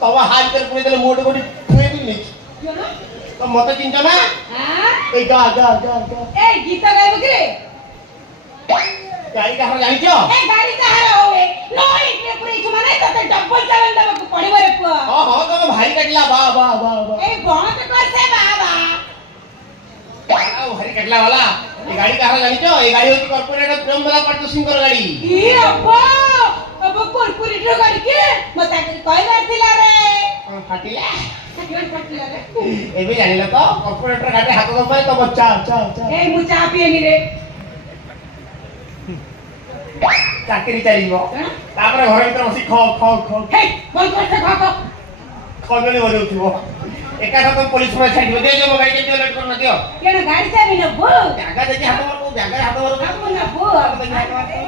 तब हाथ कर पुणे देले मोटे कोटी छुए दिली तो मते चिंता ना ए गा गा गा गा ए गीत गाइबो कि रे गाड़ी कहां जानी छो ए गाड़ी कहां होवे नो इतने पूरी छुमा नहीं तो डबल चालन दबा पड़िबो रे पुआ हां तो भाई कटला बा बा बा ए बहुत करसे बाबा भाई कटला वाला ये गाड़ी कहां जानी छो ये गाड़ी होती कॉर्पोरेट प्रेम वाला पट्टू सिंह कर गाड़ी ई अब्बा अब कॉर्पोरेट गाड़ी के मता कई बार थिला रे फाटिला फाटिला रे ए भी जानिला तो कॉर्पोरेट गाड़ी हाथ दबाए तो बच्चा चा चा ए मु चा पिएनी रे चाकरी चलिबो तापर घर भीतर बसी ख ख ख हे बोल करते खा खा खगले बजौथिबो एका तो पुलिस में छाड़ी दे जो गाड़ी के लेट कर न दियो केना गाड़ी चाबी न बो जागा देखि हाथ मारो जागा हाथ मारो आप न बो